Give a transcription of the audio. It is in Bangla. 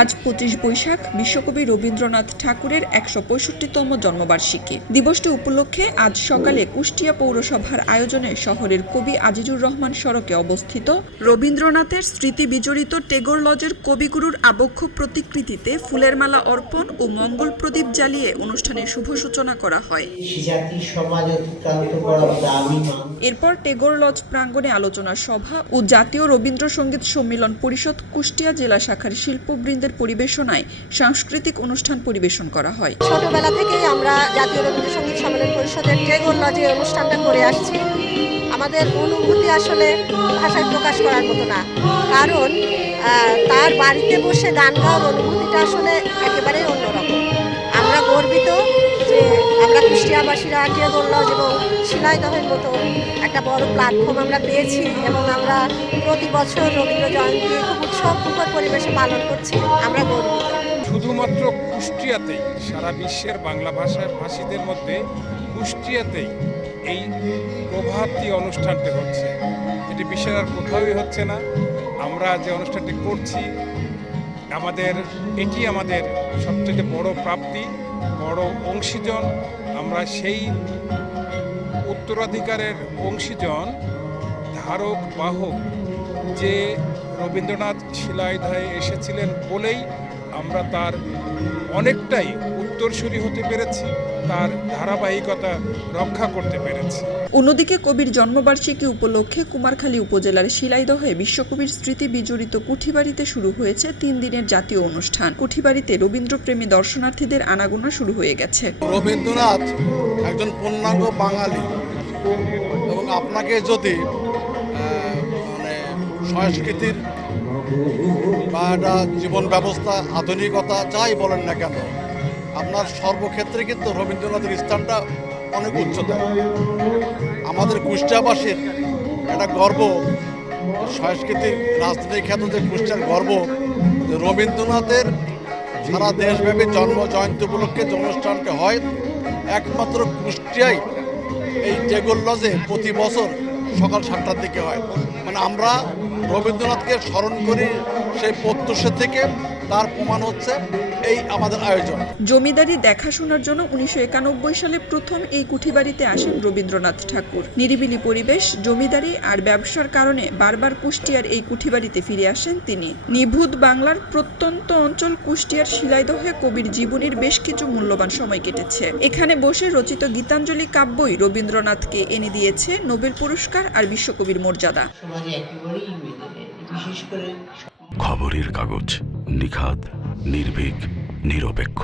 আজ ২৫ বৈশাখ বিশ্বকবি রবীন্দ্রনাথ ঠাকুরের ১৬৫তম জন্মবার্ষিকী। দিবসটি উপলক্ষে আজ সকালে কুষ্টিয়া পৌরসভার আয়োজনে শহরের কবি আজিজুর রহমান সড়কে অবস্থিত রবীন্দ্রনাথের স্মৃতি বিজড়িত টেগোর লজের কবিগুরুর আবক্ষ প্রতিকৃতিতে ফুলের মালা অর্পণ ও মঙ্গল প্রদীপ জ্বালিয়ে অনুষ্ঠানের শুভ সূচনা করা হয়। এরপর টেগোর লজ প্রাঙ্গণে আলোচনা সভা ও জাতীয় রবীন্দ্রসঙ্গীত সম্মেলন পরিষদ কুষ্টিয়া জেলা শাখার শিল্পবৃন্দের পরিবেশনায় সাংস্কৃতিক অনুষ্ঠান পরিবেশন করা হয়। ছোটবেলা থেকেই আমরা জাতীয় রবীন্দ্রসঙ্গীত সম্মেলন পরিষদের টেগোর লজে অনুষ্ঠানটা করে আসছি। আমাদের অনুভূতি আসলে ভাষায় প্রকাশ করার মতো না, কারণ তার বাড়িতে বসে গান গাওয়ার অনুভূতিটা আসলে একেবারেই অন্যরকম। আমরা গর্বিত যে আমরা কুষ্টিয়াবাসীরা টেগোর লজ এবং শিলাইদহের মতো একটা বড় প্ল্যাটফর্ম আমরা পেয়েছি এবং আমরা প্রতি বছর রবীন্দ্র জয়ন্তী খুব উৎসবমুখর পরিবেশে পালন করছি। আমরা গর্বিত। শুধুমাত্র কুষ্টিয়াতেই, সারা বিশ্বের বাংলা ভাষীদের মধ্যে কুষ্টিয়াতেই এই প্রভাতী অনুষ্ঠানটি হচ্ছে। এটি বিশ্বের আর কোথাওই হচ্ছে না। আমরা যে অনুষ্ঠানটি করছি এটি আমাদের সবচেয়ে বড় প্রাপ্তি, বড় অংশীজন। আমরা সেই উত্তরাধিকারের অংশীজন, ধারক বাহক, যে রবীন্দ্রনাথ শিলাইদহে এসেছিলেন বলেই আমরা তার অনেকটাই উত্তরসূরি হতে পেরেছি, তার ধারাবাহিকতা রক্ষা করতে পেরেছি। অন্যদিকে কবির জন্মবার্ষিকী উপলক্ষে কুমারখালী উপজেলার শিলাইদহে বিশ্বকবির স্মৃতি বিজড়িত কুঠিবাড়িতে শুরু হয়েছে ৩ দিনের জাতীয় অনুষ্ঠান। কুঠিবাড়িতে রবীন্দ্রপ্রেমী দর্শনার্থীদের আনাগোনা শুরু হয়ে গেছে। রবীন্দ্রনাথ একজন পূর্ণাঙ্গ বাঙালি এবং আপনাকে যদি সংস্কৃতির বা একটা জীবন ব্যবস্থা, আধুনিকতা যাই বলেন না কেন, আপনার সর্বক্ষেত্রে কিন্তু রবীন্দ্রনাথের স্থানটা অনেক উচ্চতায়। আমাদের কুষ্টিয়াবাসীর একটা গর্ব, সংস্কৃতি রাজনীতির ক্ষেত্রে যে কুষ্টিয়ার গর্ব, রবীন্দ্রনাথের সারা দেশব্যাপী জন্ম জয়ন্তী উপলক্ষে যে অনুষ্ঠানটি হয়, একমাত্র কুষ্টিয়ায় এই টেগোর লজে প্রতি বছর সকাল 7টার দিকে হয়। মানে আমরা রবীন্দ্রনাথকে স্মরণ করি সেই প্রত্যুষে থেকে, তার প্রমাণ হচ্ছে এই আমাদের আয়োজন। জমিদারি দেখাশোনার জন্য ১৯৯১ সালে প্রথম এই কুঠিবাড়িতে আসেন রবীন্দ্রনাথ ঠাকুর। নিরিবিলি পরিবেশ, জমিদারি আর ব্যবসার কারণে বারবার কুষ্টিয়ার এই কুঠিবাড়িতে ফিরে আসেন তিনি। নিভৃত বাংলার প্রত্যন্ত অঞ্চল কুষ্টিয়ার শিলাইদহে কবির জীবনীর বেশ কিছু মূল্যবান সময় কেটেছে। এখানে বসে রচিত গীতাঞ্জলি কাব্যই রবীন্দ্রনাথকে এনে দিয়েছে নোবেল পুরস্কার আর বিশ্বকবির মর্যাদা। খবরের কাগজ, নিখাদ, নির্ভীক, নিরপেক্ষ।